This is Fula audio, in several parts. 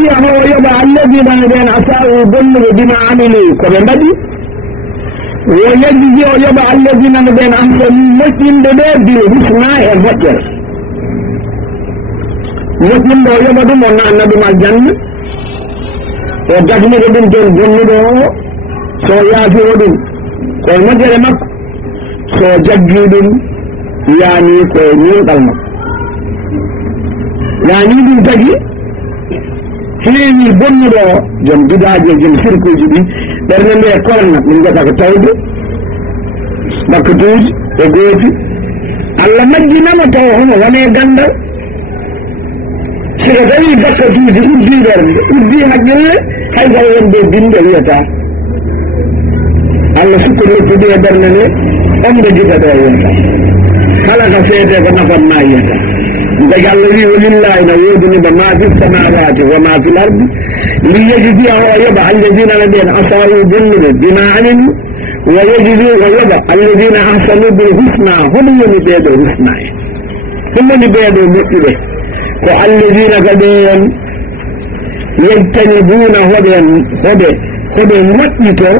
فيه ويبع الذين بين أساءوا ظلموا بما عملوا كما بدي ويجزي ويبع الذين بين أحسنوا مسلم ببيت بالحسنى المجر مسلم ويبع دم ونا النبي مع الجنة وجزم بدم جن جنة سويا في ودم كل مجر مك سو جديد يعني كونين قلمك يعني دين تجي فيني بنرو جم بداجة جم سركو جدي برنامج كورنا من جتا كتايد بكتوج وجوتي الله مجينا ما تهون وانا جندا سيرتني بكتوج ودي برد ودي هجل هاي جايين بدين دريتا الله سكر تدي برنامج أم بجتا دريتا خلا كسيته كنفر نايتا الذي ولله يودني بما في السماوات وما في الأرض ليجزي ويبع الذين الذين أصابوا بالنذر بما علموا ويجزي ويبع الذين أحسنوا بالحسنى هم يبيدوا الحسنى هم يبيدوا مثله والذين قدين يجتنبون هدى متنكو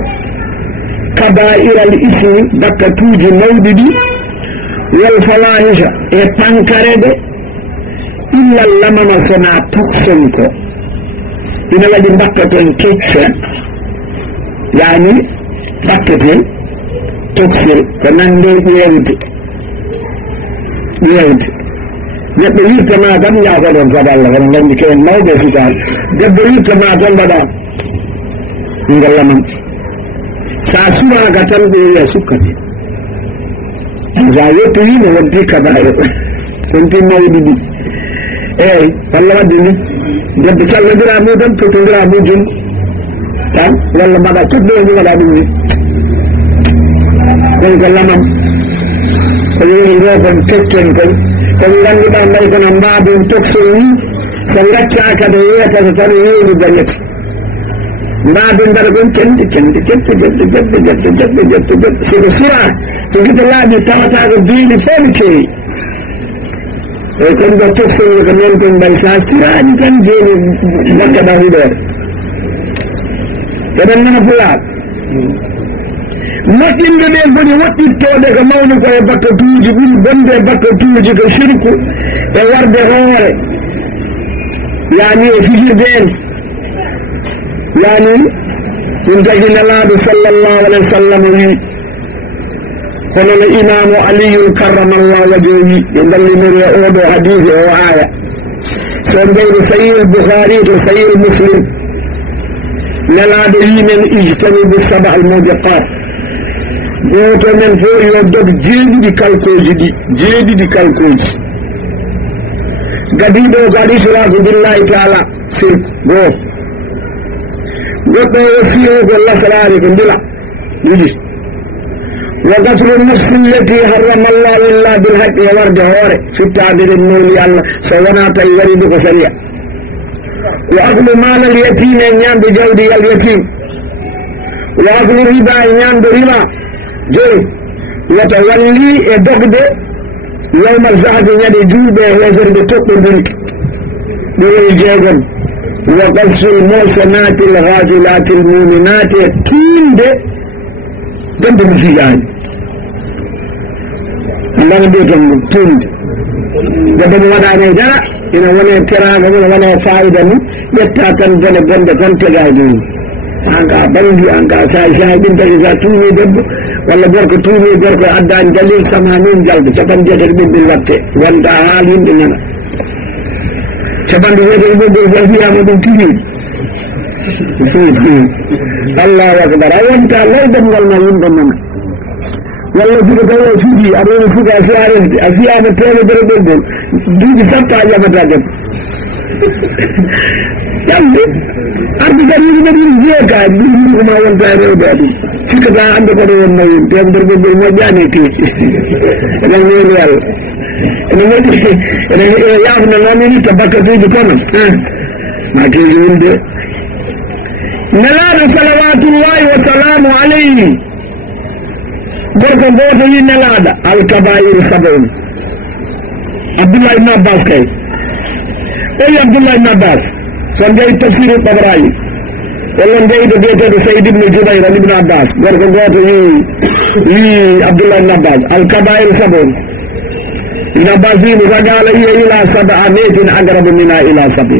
كبائر الإثم بكتوج موددي والفواحش يتنكرد إلا لما سنا تقسمكو إن الذي بكتن كيكسا يعني بكتن تقسم فنندي يهود يبدو كما دم يعقلون فبالله فنندي كين موضع ستان يبدو كما دم بدا إن لما ساسوا كتن بيا سكسي زاوية ودي كبائر كنت مولدي والله وديني جب سال نجرا مودم تطلع موجود كان والله ما بتقدر ولا بني كل كلامهم كل يوم تكين كل لاني ما يكون ما بين تكسوني سنغت شاكا دنيا تتطلعي لبنيت ما بين درجون جد سيرة تجد الله بتاعته الدين فمكي وكان بتفسر كمان كان بيساسيا كان دين بكة داودر كمان نفلا مسلم بدين بني وقت التوبة كمان كان بكة توجي بند بكة توجي كشركو يورد هور يعني في دين يعني ينتهي الله صلى الله عليه وسلم قال الإمام علي كرم الله وجهه يقول من يعود حديث وآية سنبين سيد البخاري وسيد مسلم للا من اجتنب السبع الموجقات قوت من فوق يودك جيد دي كالكوج قديدو قدي شراك بالله تعالى سرق قوت وفيه والله سلاركم بلا يجي وقتل النفس التي حرم الله إلا بالحق يورد هوري في التعبير النولي الله سوانا تيورد بسريع وأكل مال اليتيم ينام بجودي اليتيم وأكل ربا ينام بربا جوي وتولي دقد يوم الزهد يدي جوبه وزر بتقل بنك بويجاغم وقص الموسنات الغافلات المؤمنات تند جنب المسيحان الله نبيكم تند جنب ودعني جرى إن ولا تراغ ولا فائدة يتاكن جنب جنب تنتقايدون أنك بندي أنك ساي بنت إذا تومي دب ولا برك تومي برك أدان جليل 80 جلد شبان جدر بالوقت وانت حالين دلنا شبان جدر بالوقت يا مدن تيجي الله أكبر أنت لا يدمر ما يندمر والله في كتاب سيدي أبوه فوق أشياء مثل دربندل دي سبت على مدرجة يعني أرض كريم بدين زيكا بدين ما ينتهي بعدي في كتاب عندك بدون ما ينتهي دربندل ما جاني تيجي أنا نقول أنا يعرفنا ما مني تبكت في كمان ما تيجي عنده نلاد صلوات الله وسلامه عليه بركة بوته نلاد الكبائر سبعون عبد الله بن عباس كيف أي عبد الله بن عباس son jeyi tafsiru Tabarani walla jeyde biyeteɗo Sayd ibne Jubayr an ibne Abbas gorko goto wi Abdoullah ibne Abbas alkabair sabon ibne Abbas wimo ragala iya ila saba metin agrabu mina ila sabi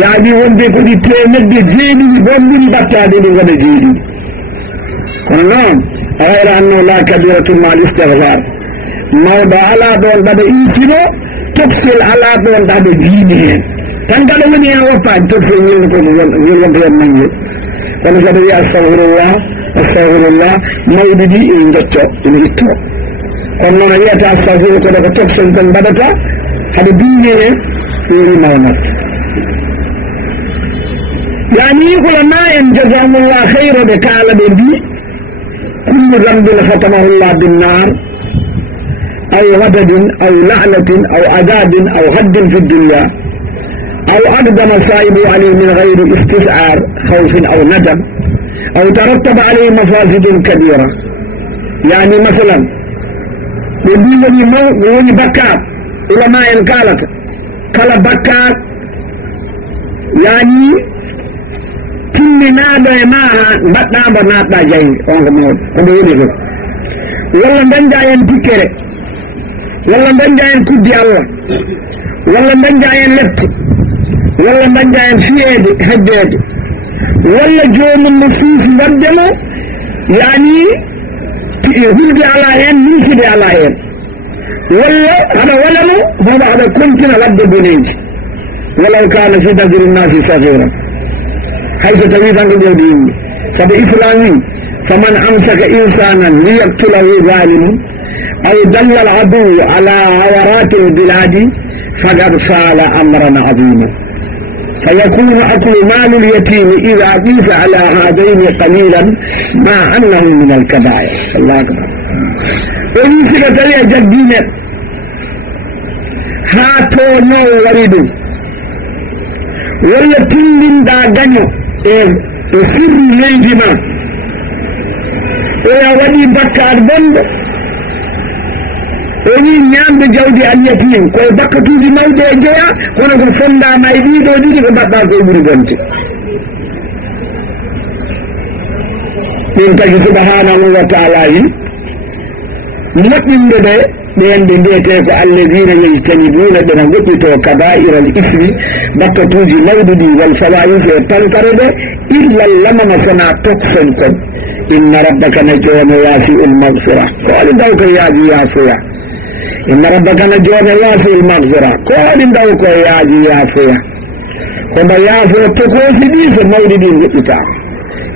yaaɓi wonde ko ɗi temedde jeeɗiɗi bon ɓuri battade ɗi waɗa jeeɗiɗi kono noon غير أنه لا كبيرة مع الاستغفار موضع على دون بعد إنسانه تفصل على دون بعد دينه تنقل مني وفاة تفصل يلقون مني ونسأل الله أستغفر الله مولدي إن جتو قلنا نبيت أستغفر كذا تفصل تنبدك هذا دينه في مونت يعني علماء جزاهم الله خير بكال بدي كل ذنب ختمه الله بالنار أو غدد أو لعنة أو عذاب أو هد في الدنيا أو أقدم صائب عليه من غير استشعار خوف أو ندم أو ترتب عليه مفاسد كبيرة يعني مثلا يقول بكاء علماء قالت كلا بكاء يعني timminaɗo e maha mbaɗɗamo natɗa jayi onko mawɗo oɗo woni ko walla dañda en tikkere walla dañda en kuddi Allah walla dañda en lefte walla dañda en fiyede heddede walla jomum mo suufi waddemo yani hulde ala hen nuufude ala hen walla haɗa waɗamo hono haɗa kontina wadde boneji walaw kana fi nadri nnasi sagira حيث تريد أن يدين فبإسلامي فمن أمسك إنسانا ليقتله ظالم أو دل العدو على عورات البلاد فقد فعل أمرا عظيما فيكون أكل مال اليتيم إذا قيس على هذين قليلا مع أنه من الكبائر. الله أكبر. ويسك تريد جدينة هاتو نو وريدو ولا تندين دا غنيو e sirri leydi ma oya waɗi bakkar bonɗo oni ñamde jawdi alyatim koye bakkatuji mawɗi e jeeya kono ko fondama e ɗiɗo ɗiɗi ko mbaɗɗa koye ɓuuri bonde ɗum tagi subhanahu wa taala hin moƴƴinde ɓe ɓen ɓe mbiyete ko alladina yajtanibuna ɓena goɗɗito kabaira l ismi bakkatuji mawɗi ɗi wal fawahis e tankare ɗe illa lamama sona tokson kon inna rabbaka na joome wasi'ul magfira ko waɗi ndaw ko yaaji yaafoya inna rabbaka na joome wasi'ul magfira ko waɗi ndaw ko yaaji yaafoya kono yaafo tokosi ɗi so mawɗi ɗi goɗɗitama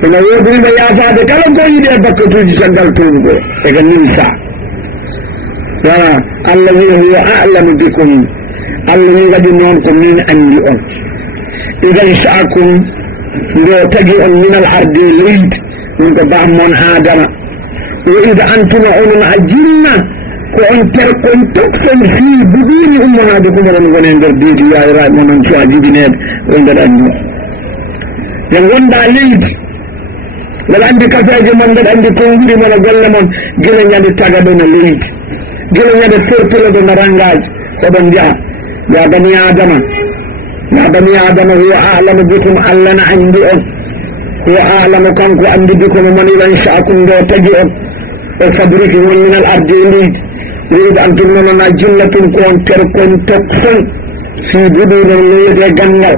ene wodiriɓe yaafade kala ko yiɗi e bakkatuji caggal tuuɓugo ega nimsa الذي هو أعلم بكم الذي قد نونكم من عندي إذا شاءكم لو تجئ من الأرض ليد من قبعمون آدم وإذا أنتم أولون الجنة وأن تركم تكتم في بدون أمهاتكم ولن يندر بيتي يا إراد من شو عجيبينات وإندر أنه ينقون دا ليد ولا عندي كفاج من دا عندي كونغري من أقل من جلن يدي تاقدون ليد gila ñade fortulego no rangaji oɗon jaha ya bani adama huwa a'lamu bikum allah na andi on huwa a'lamu kanko andi bikum man ilan sha'akum ndo tagi on o fabriki won min al ardi e leydi weyde antum nonona jillatum ko on ter kon tokson fi buɗuɗon loyete ganngal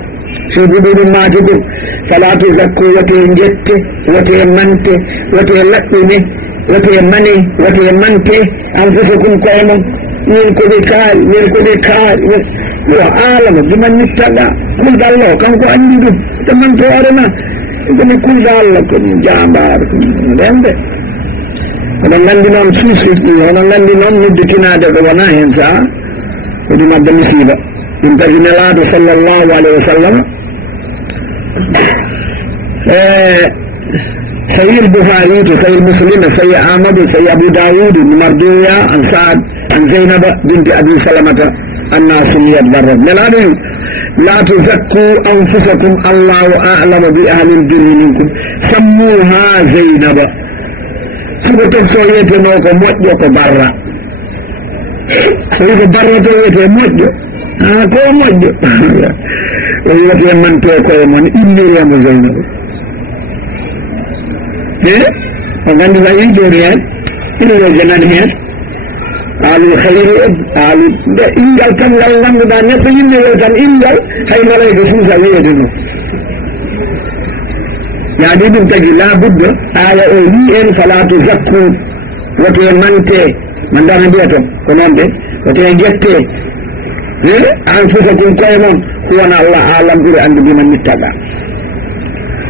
fi buɗuɗum majugum fala tuzakku wote jette wote mante wote laɓɓine wote mane wote mante anfusakum koye mon min koɓe kaari yo alama biman nittaɗa kulda allah o kanko andi ɗum temanto hoorema komi kulda allah komi jambar ndemde oɗon nganndi noon suusɗi oɗon nganndi noon nodditinade ɗo wona hen saha ko ɗum adda musiba ɗum tagi nelaɗo sallllahu alayhi wa sallam سيد البخاري سيد مسلم سيد أحمد سيد أبو داود مردوية عن سعد عن زينب بنت أبي سلمة أنها سميت برا لا تزكوا أنفسكم الله أعلم بأهل البر منكم سموها زينب هذا تفسير نوكو موجو برا ويقول برا تويته موجو كو موجو o wiyete mante koye mon illiremo Zeynabu o gandi ma yiɗori hen illeje nani hen aalul hayri aalu ingal tan ngal ngannduɗa neɗɗo yimɓe yo tan ingal hay malayka suusa wiyete no yaadi ɗum tagi labudda aya o wi en fala tuzakku wote mante mandana mbiya to ko noon de wote jette anfusakum koye moon huwana Allah alam ɓuri andu biman mittaɗa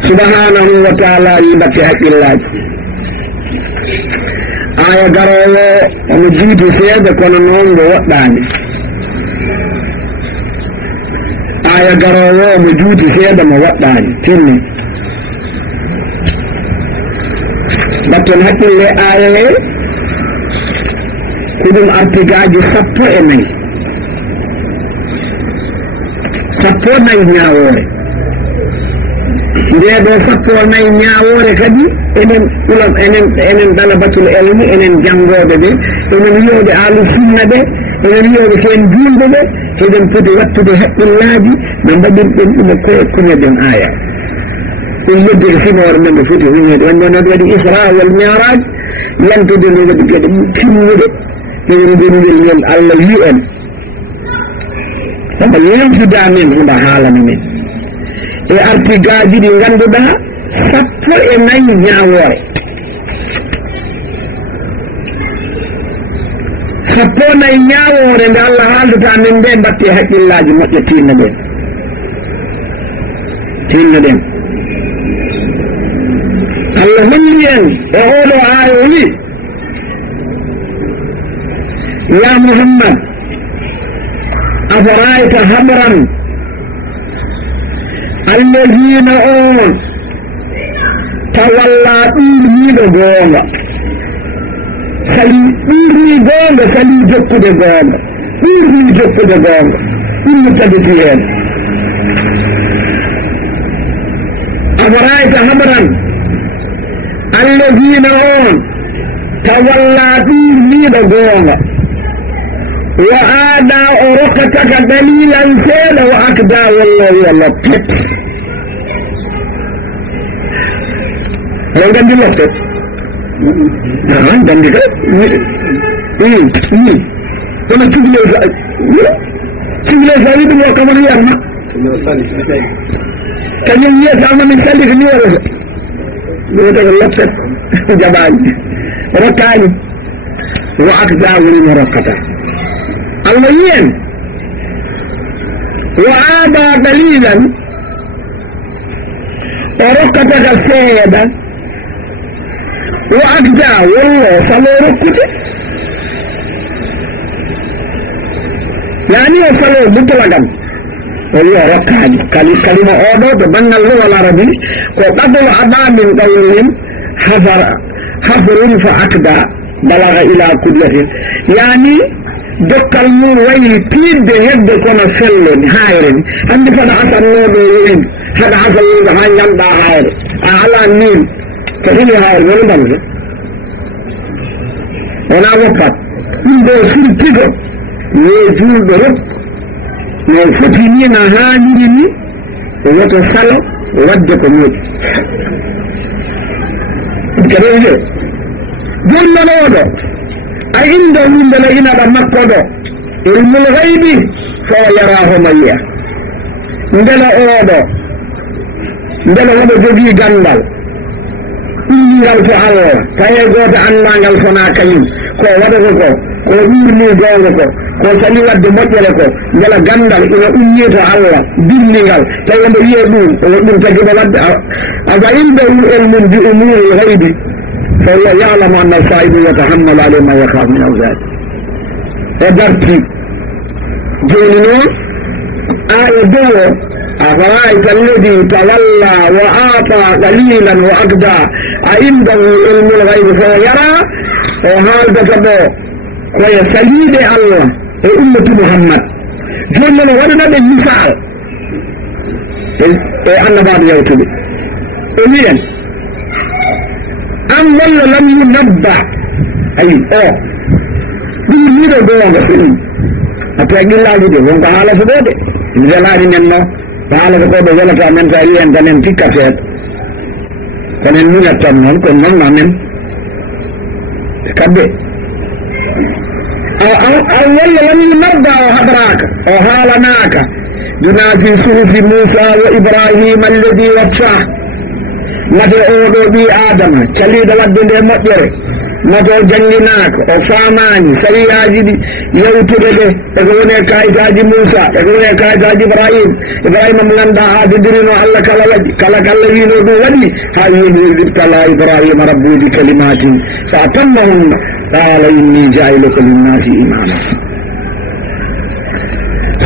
subhanahu wa taala yi mbatte haqqillaji aya garowo omo jiidi seeɗa kono noon ngo woɗɗani aya garowo omo juuti seeɗa mo woɗɗani tinni batten haqqille aya e ko ɗum artigaji 14 14 ñawore ndeɗo 14 ñawore kadi enen ulam enen dala batul elmi enen jangoɓe ɓe enen wiyoɓe alu sunna ɓe enen wiyoɓe ken julɓe ɓe eɗen poti wattude haqqillaji ɓe mbaɗin ɗen ɗume koye kuñaɗen aya ɗum yeddiri simore men ɓe foti huñede wonde noon waɗi isra wal miraj yantude nde waɗi geɗe timmuɗe eɗen gonigel ngel Allah wi en omo yewtida men omo haalana men e artigaji ɗi ngannduɗa 14 ñawore 14 ñawore nde Allah haaldata men nde mbatte haqqillaji moƴƴe tinno ɗen Allah holli en e oɗo aya o wi ya Muhammad afarayta habran allazina on tawalla ɗurniɗo goonga sali ɗurni goonga sali jokkude goonga ɗurni jokkude goonga ɗum mi tabiti hen afarayta habran allazina on tawalla ɗurniɗo goonga wa aada o rokkataka dalilan seeɗa wa akda wallahu wa lottet oɗon gandi lottet gandi ka kono cugle sa wi ɗum o kamano wiyatma kañum wiyatama min salli ko ni waɗata wiyata ko lottet jaɓaani rokkani wa akda wolimo rokkata Allah yen wa aada dalilan o rokkataka seeɗa wa akda wollo salo rokkude yani o salo mutlaqan o wi o rokkani kalima oɗo to banngal lugal arabi ko qadul adamin qawlin hafrun fa akda balaga ila kudlatin yani dokkal mum wayi tiidde hedde kono fellon hayre ni hande fada asannoɗo wen haɗa asannoɗo ha ñamɗa hayre a ala nin ko hini hayre woni mbalse wona woppat ɗum ɗo surtigo yo julɗo rop no foti ni no haniri ni o woto salo wadde ko moƴi kadi wiye joni noon oɗo a indo wimbele inaɗa makko ɗo ilmul gaybi fo yaraho mayiya ndela oɗo ndela oɗo jogii gandal ɗumngal to Allah tawe goto andangal sona kañum ko waɗata ko ɗurni gonga ko sali wadde moƴƴere ko ndela gandal ina ɗumni to Allah dinningal tawi mbo wiye ɗum tagiɗo wadde afa ilɓe elmum bi umuri gaybi فهو يعلم أن الصائب يتحمل عليه ما يخاف من أوزاد فدرتي جوني آية دو أفرأيت الذي تولى وآطى قليلا وأقدى عنده علم الغيب فهو يرى وهذا كبو ويسيد الله أمة محمد جوني ودنا بالمثال أن بعض يوتبه إذن أم ولا لم ينبع أي ɗum miɗo goonga ɗum a tagi laajude wonko haala so ɗo de welani men no haala ko ɓe welata men so a wiyen danen tikka feet konen muñat tan noon kono noon ma men kabbe aw walla lam marda o habraka o haalanaka bima fi suhufi Musa wa Ibrahima alladi waffah mate oɗo ɓi adama caliɗo wadde nde moƴƴere mato jangginaka o famani sariyaji ɗi yewtude ɗe eko woni e kayitaji Musa eko woni e kayitaji Ibrahima mo ganduɗa ha dedirino Allah kala waɗi kala kala wino ɗum waɗi ha wini ibtala Ibrahima rabbuji kalimatin fa tammahunna qala inni jailuka linnasi imama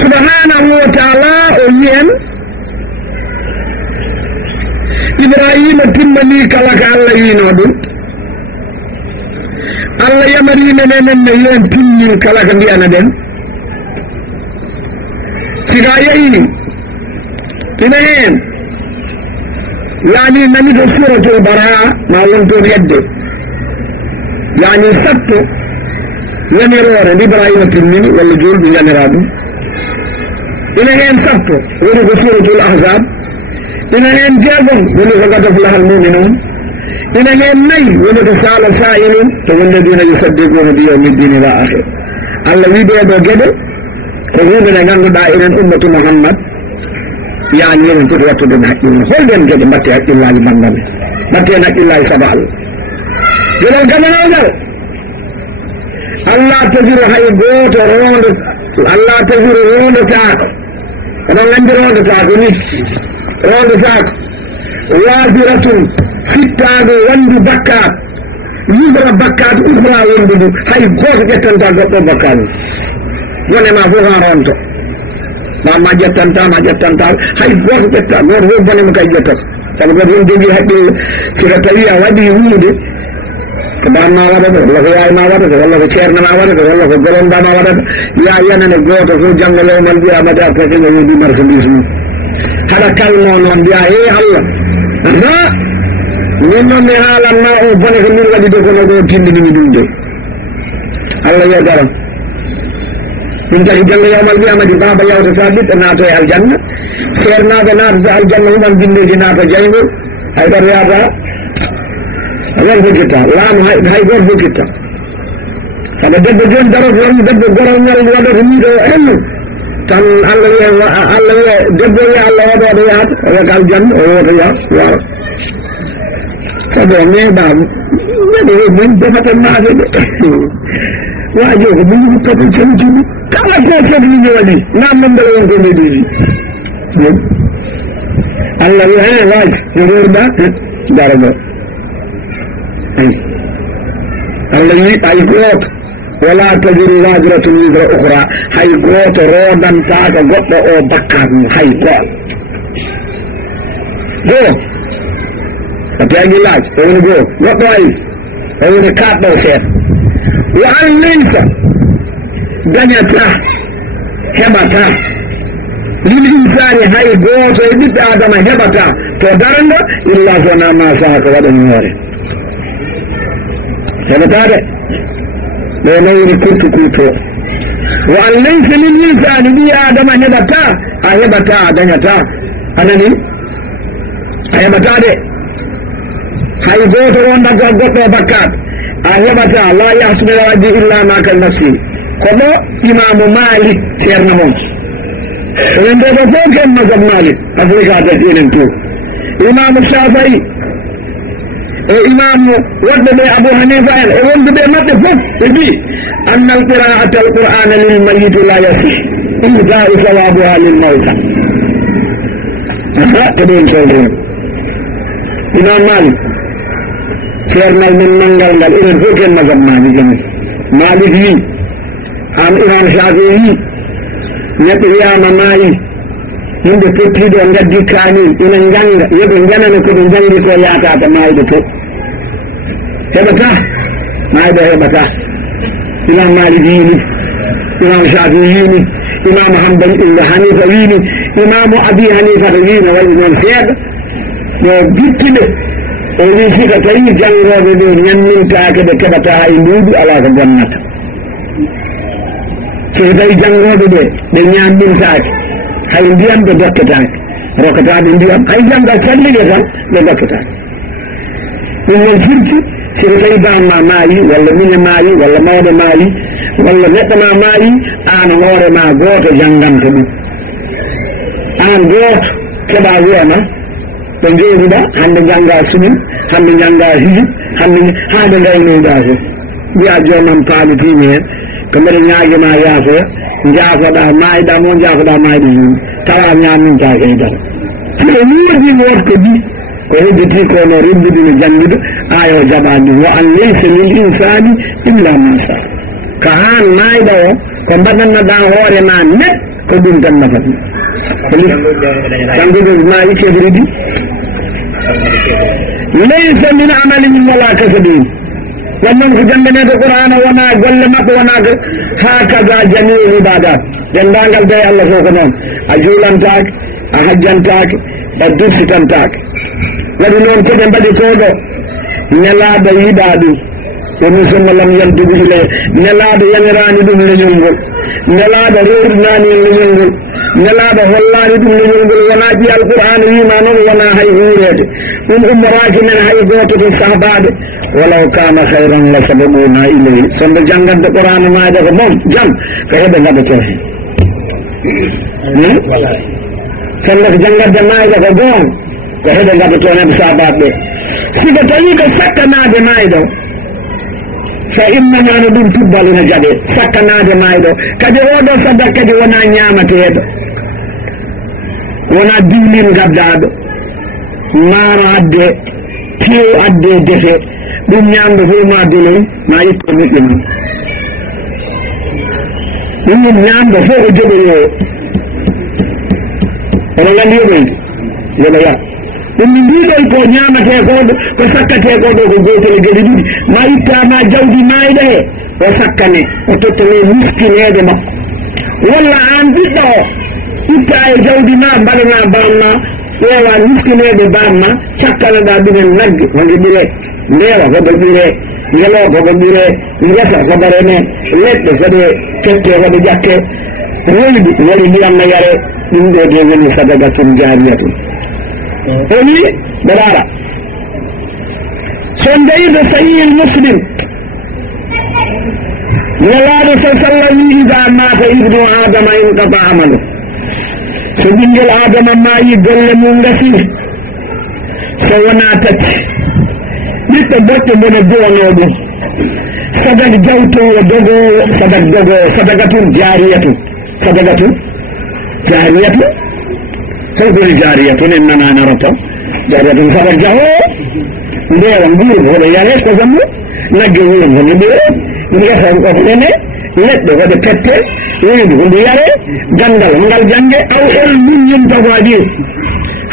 subhanahu wa taala o wiyen Ibrahima timmani kala ka Allah wino ɗum Allah yamari menen ne yen tinnin kala ka mbiyana den siga yeyi ina hen yani nani do suratul baraa ma wonto yedde yani satto yamirore Ibrahima timmini walla julɓe yamira ɗum ina hen satto woni ko suratul ahzab ina hen jeegom woni ko gataflahal muminun ina hen nayi woni ko sala sa'ilin to walladina yusaddiquna bi yawmi ddin ila akhir Allah wi ɓeeɗo gueɗe ko hunde nde ganduɗa enen ummatu Muhammad yani enen foti wattude no haqqille holɗen gueɗe mbatte haqqillaji bandame mbatte hen haqqillaji saabu Allah gueɗel gamanalngal Allah tagiru hay goto ronde Allah tagiru rondetako oɗon andi rondetako ni rondetako waadiratun fittago wandi bakkat yibra bakkat ukra wondudu hay goto ƴettanta goɗɗo bakkat wonema fof han ronto ma ƴettanta hay goto ƴetta goto fof bonema kay ƴettata sabu goto yon jogui haqqille siko tawi a waɗi hunde ko banma waɗata walla ko yayma waɗata walla ko ceernama waɗata walla ko golondama waɗata ya yanane goto fof janggo lewmal mbiyama de akkatino wodi marchandise mum haɗa kalmo noon mbiya he Allah min noon mi haalanma o bone ko min waɗi de kono ɗo tindinimi ɗum de Allah yo gara ɗum taki janggo yawmal mbiyamadi baba yawtata ɓiɗɗo naato e aljanna ceernaɓe naatata aljanna human bindeji naata jaygol haydara yaata goto fof kitta laamu hay goto fof kitta sabu debbo joni darota tan debbo gorol ñal waɗata miɗo ello tan Allah wiya debbo wiya Allah waɗoɗo yaata o wiyata aljanna o woto ya wara sabu o meeɗa neɗo min defata maafe de waajo ko min hukkata camtini kala ko fof miñi waɗi namno mbele won ko meɗiɗi Allah wiya he waaji no rewruɗa dara ɗo Allah wi hay goto wala tajiru wajiratun wizra ukhra hay goto rodantaka goɗɗo o bakkat mum hay goo a tagillaji o woni goo goɗɗo ayi o woni kaɗɗo seeɗa wa an laysa dañata heɓata lil insani hay goto e ɓiɓɓe adama heɓata to daranga illa sona ma saha ko waɗani hoore heɓatade ɗo nawri kurtu wa an laysa lil insani ɓi adama heɓata a heɓata a dañata anani a heɓatade hay goto wondagga goɗɗo bakkat a heɓata la yahsudul wadi illa ma kal nafsi ko ɗo imamu Malik ceerno mon enen ɗo ɗo fof ken mazhab Malik africa dati enen to imamu Shafi'i e imamu wadɓe ɓe Abu Hanifa en e wonduɓe maɓɓe fof ɓe mbi anna al qira'ata al qur'ana lil mayyit la yasih ida'u sawabuha lil mawta ko ɗon sowde imam Malik ceernal men nanngal ngal enen fof ken mazhab Malik joni Malik wi an imam Shafi'i wi neɗɗo wiyama maayi yimɓe pottiɗo gaddi kaanil ina janga yoɓe janana koɓe jangi ko yaatata maayɗo to heɓata maayɗo heɓata imam Malik wini imam Shafi'i wini imam Hanifa wini imamu Abi Hanifata wino waɗi noon seeɗa yo gittiɓe o wi sika tawi jangoɓe ɓe ñammintake ɓe keɓata hay nduuɗu ala ko bonnata siko tawi jangoɓe ɓe ñammintake hay ndiyam ɓe dokketake rokataɓe ndiyam ay jangga sallige tan ɓe gattotaki ɗum noon firti siko tawi bamma maayi walla mine maayi walla mawɗo maayi walla neɗɗo ma maayi an hoorema gooto jangganta ɗum an gooto keɓa wiyama ɓe jooɗiɗa hande jangga sumin hande jangga hijib hande gaynoyɗa fof mbiya jomam paalitimi hen ko mbeɗa ñaaguima yaafoya jaafoɗa maayɗa mo jaafoɗa maayɗo yimɓe tawa ñamintake e dara siko wuurdi wotko ɗi ko hedditi kono rebbude no janngude ayo jaɓani wa an laysa lil insani illa ma sa ko an maayɗo o ko mbaɗannoɗa hoore ma net ko ɗum tan nafat janngude maayi kebridi laysa min amalihim wala kasabihim wannan ko jangganede qur'ana wona golle mabɓe wona ko hakaza jamiul ibadat dendagal day allah fof ko noon a juulantake a hajjantake a dursitantake waɗi noon koɓe mbaɗi koɗo nelaɗo yiɗa ɗum woni sonno lam yantugu ile nelaɗo yamirani ɗum leñol ngol nelaɗo rewrinani en leñol ngol nelaɗo hollani ɗum leñol ngol wona ƴi alqur'ana wima noon wona hay huurede ɗum ummoraki men hay goto to sahbaɓe walaw kana hayran la sababuna ilayhi sonde janggande qur'ana maɗe ko moom jam ko heɓe gaɗoto hen sonde ko janggande maɗe ko goon ko heɓe gaɗoto hen sahbaɓe siko tawi ko sakkanade maɗo so immanano ɗum tubbal ina jaɓe sakkanade maayɗo kadi oɗo sadak kadi wona ñamateɗo wona diwlin gaddaɗo maaro adde tew adde defe ɗum ñamde fof ma beloy ma itto neɗɗo ma ɗum ñamde fof ko joɓoyo oɗo gandi yoɓoyde yoɓo yak ɗum mi mbiɗon ko ñamate koɗo ko sakkate koɗo ko gotele gueɗe ɗiɗi ma ittama jawdi mayɗo he o sakkane o tottane miskinede makko walla an ɓiɗɗo o itta e jawdi ma mbaɗana bamma ƴeewa miskinede bamma cakkanaɗa ɗumen nagge wonde ɓire ndewa koɗo ɓire ngelo koɗo ɓire ngesa koɗo rene leɗɗe koɗe kette koɗe ƴakke woyɗi woni ndiyamma yare ɗum ɗo de woni sadagatum jariyatum oni ɓeɗara so ndeyiɗo sahih muslim nelaɗo sa sallam wi ida mata ibnu adama inqata amalu so ɓinguel adama mayi golle mum gasi so wona tati ɓiɓɓe boɗɗe mbono duwono ɗum sadak jawtowo dogowo sadak dogowo sadagatum jariyatu sadagatum jariyatu sogoni jariyatun en nananaroto jariyatun sabar jahowo ndewa nguurgo hoɗo yare ko sammo nagge wuuro hono ɓire ngesa koto ɗene leɗɗe hoɗe pette wuydu hondu yare gandal ngal jangge aw el muñum tawaɗi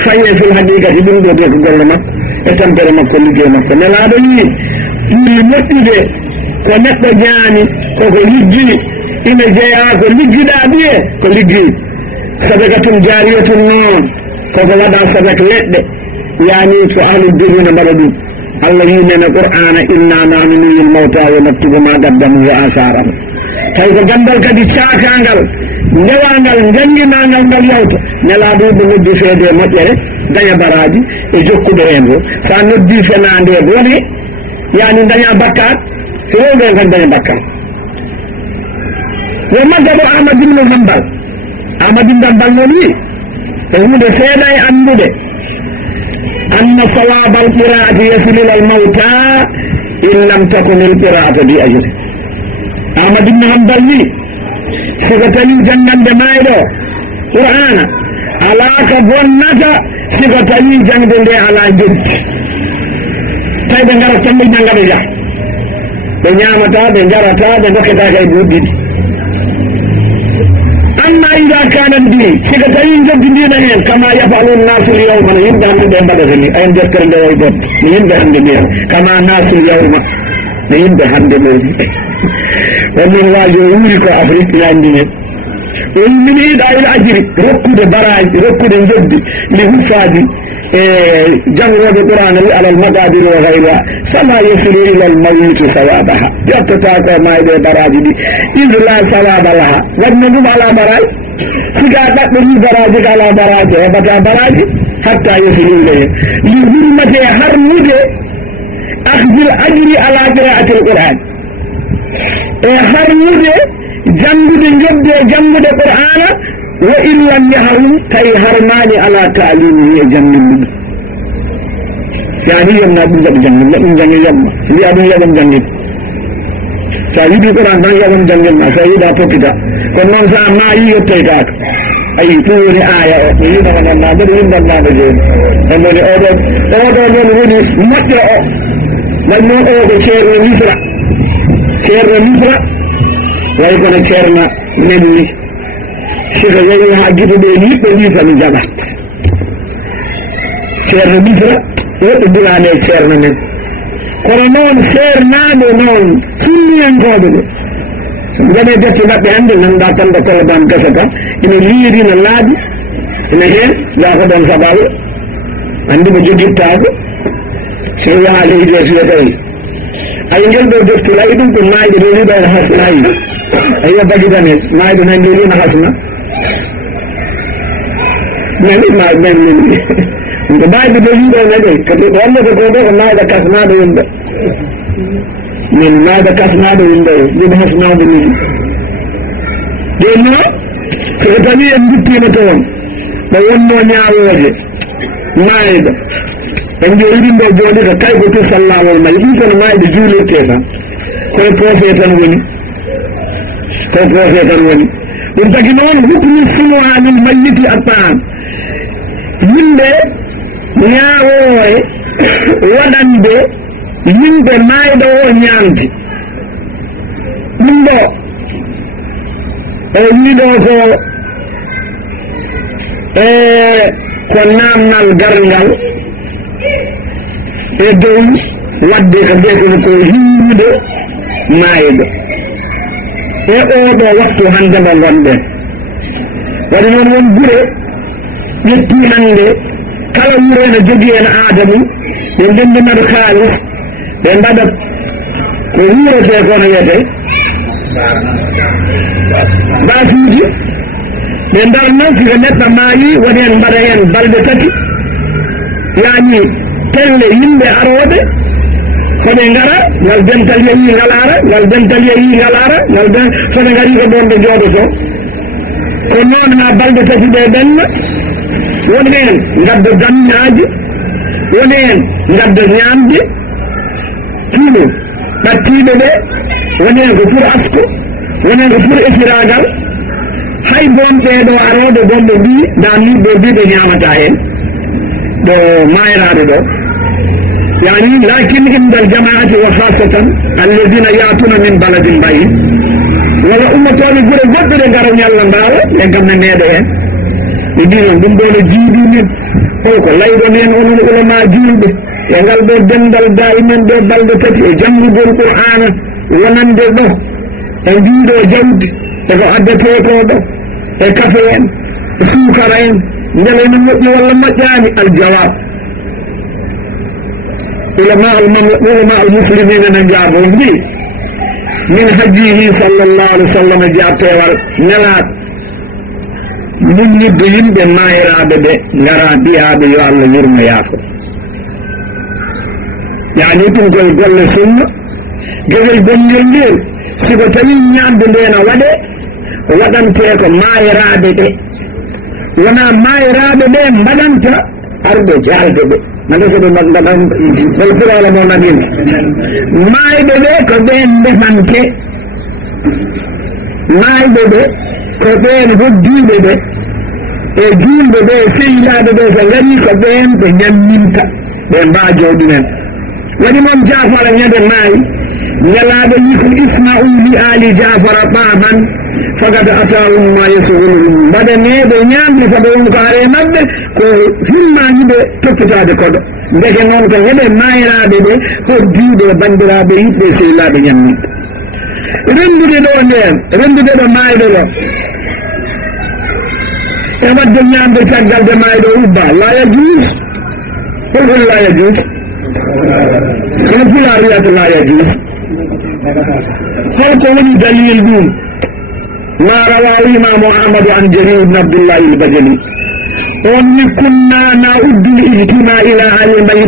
faye fil haqiqati ɗum ɗo de ko golle makko e tampere makko liggey makko nelaɗo yi ɓuri moƴƴude ko neɗɗo ñaami koko liggi ina jeeya ko liggiɗa ɓiye ko liggi sadakatum jariyatun noon koko waɗa sadak leɗɗe yani ko ahlul birri ne mbaɗa ɗum allah yimene qur'ana inna nahnu nuhyil mawta wa naktubu ma qaddamu wa asarahu tawi ko gandal kadi cakangal ndewangal jangguinagal ngal yawta nelaɗo ɗo noddi feede moƴƴere daña baraji e jokkuɗo hen fo sa noddi fenade bone yani daña bakkat fewɗo kan daña bakkat wo maggaɓo ahmad ibnu hambal ahmad ibnu hambal noon wi e hunde seeɗa e andude أن صواب القراءة يصل إلى الموتى إن لم تكن القراءة بأجر أحمد بن حنبل سيغتني جنن دمائدو قرآن على كبونة سيغتني جنن دي على جد تايد نغرا تنبي نغرا جا بنيامتا بنجارتا بنوكتا كي بودي أما إذا كان الدين سيكتين جب دينهم كما يفعل الناس اليوم يبدأ من دين بدسني أين ذكر الجوابات يبدأ من دين كما الناس اليوم يبدأ من دين ومن واجه يوريك أفريقيا عندنا ومن إذا إلى أجري ركض براج ركض جد لهفادي جمع القرآن على المقادير وغيرها فما يصل إلى الموت ثوابها يتتاكى ما إذا براج دي إذ لا ثواب لها والنجم على براج siga ɗaɓɓe ni baraji kala baraji heɓata baraji hatta yasilu ilayhi li hurmate harmude akhdil ajri ala qira'atil qur'an e harmude jangude jobde jangude qur'ana wa in lam yahrum tay harmani ala ta'limihi e janggude yani yamna ɗum jaɓi janggude ɗum jangi yamma so wiya ɗum yaɓam janggude sa yiɗi qur'an tan yaɓam jangguilma sa yiɗa toppita kono noon sa maayi yetteytaka ayi ɗum woni aya o mi yimama ganna mbeɗa yimdanmaɓe joni ɗum woni oɗo noon woni moƴƴo o wal noon o ko ceerno misra way kono ceerna menni siko yeyi ha guituɓe yiɓɓe wi tan jaɓat ceerno misra woɗɗo durane e ceerno men kono noon seernaɓe noon sunniyankoɓe ɓe so jane defte maɓɓe hannde nanɗa tanɗo Colobane gasa ka ina liirina laabi ina heen yaako ɗon sababu anndi mo jogittaako so yaha leydi e fiya tawi ay ngel ɗo defte layi ɗum ɗum maayde ɗo wiɗa ene hasnayi ayiwa bagitane maayde nan lelina hasna nani men ko maayde ɗo wiɗo nade kadi wallete ko ɗo ko maayda kasnaɗo yimɓe min maayda kasnaɗo yimɓe ɗum hasnade min ɗen noon soko tawi en duttima toon ɗo wonno ñawoje maayda en joyiɗin ɗo jooɗi ko kay ko tir sallawol mayi ɗum kono maayde juulirte tan koye poose tan woni ɗum tagi noon hukmi sunoanil mayyiti attaan yimɓe ñaawowe waɗande yimɓe maayɗo o ñaamde ɗum ɗo o wiɗo ko namnal garngal e dow wadde ko mbiyetene ko hiiwude maayɗo e oɗo wattu hande mo gonɗen waɗi noon won gure ƴetti hande kala wuro ene jogii en aada mum ɓe ndendinaɗo kaalis ɓe mbaɗa ko wuurete kono wiyete baasuuji ɓe darno siko neɗɗo maayi woni hen mbaɗa hen balɗe tati yaani telle yimɓe arooɓe koɓe ngara ngal dental yeeyi ngal ara ngal dental yeeyi ngal ara soɓe ngari ko ɗon ɓe jooɗoto ko noon ha balɗe tati ɗe ɓenna woni hen gadda dammaaji woni hen gadda ñaamde tuuɗo ɓattiɓe ɓe woni hen ko pour asko woni hen ko pour esiragal hay bon ɓeɗo aroɓe gonɓe mbi damniɓe mbiɓe ñamata hen ɗo mayraɗo ɗo yani lakin indal jama'ati wa khasatan alladina yatuna min baladin bayin wala ummatoɓe gure goɗɗe ɗe ngara ñalla mbawa ɓe kam ne meeɗo hen ɓe mbi noon ɗum ɗo no jiiɗi min ko layɗon hen onon ulama julɓe e ngal ɗo dendal dayi men ɗo balɗe tati e janngugol qur'ana wonande ɗo e mbiɗo jawdi eko addete ko ɗo e kafe en e suukara en ndela ene moƴƴi walla moƴƴani aljawab ulama almuslimina ne jaabo mbi min hajjihi sallllahu alih w sallam jaabtewal nelaɗo muññidde yimɓe mayiraɓe ɓe ngara mbiyaɓe yo Allah yurmo yaafo yani ɗum koye golle sunna gegel gonngel ngel siko tawi ñamde ndena waɗe waɗante ko mayiraɓe ɓe wona mayiraɓe ɓe mbaɗanta arɓe jaalde ɓe nande ko ɓe mbaɗan wala purala mo namin mayɓe ɓe ko ɓen ndefante mayɓe ɓe ko ɓen hoddiɓe ɓe e julɓe ɓe sehilaɓe ɓe so ngari ko ɓen ɓe ñamminta ɓe mbajo ɗumen waɗi moom jafara ñande maayi ñalaɗo yi ko isma'u li ali jafara ɓaman fagada atahum ma yasuhunhum mbaɗa meeɗo ñamde saɗa won ko are mabɓe ko himmañiɓe toppitade koɗo ndeke noon ko heɓe mayiraɓe ɓe hoddiɓe bandiraɓe yiɓɓe sehilaɓe ñamminta rendude ɗo nden rendude ɗo mayɗo ɗo e wadde ñamde caggal de mayɗo ubba la yajus holkon la yajus kono pulaar wiyata la yajus holko woni dalil ɗum ما رواه الإمام أحمد عن جرير بن عبد الله البجلي كنا نعد الاجتماع إلى علمين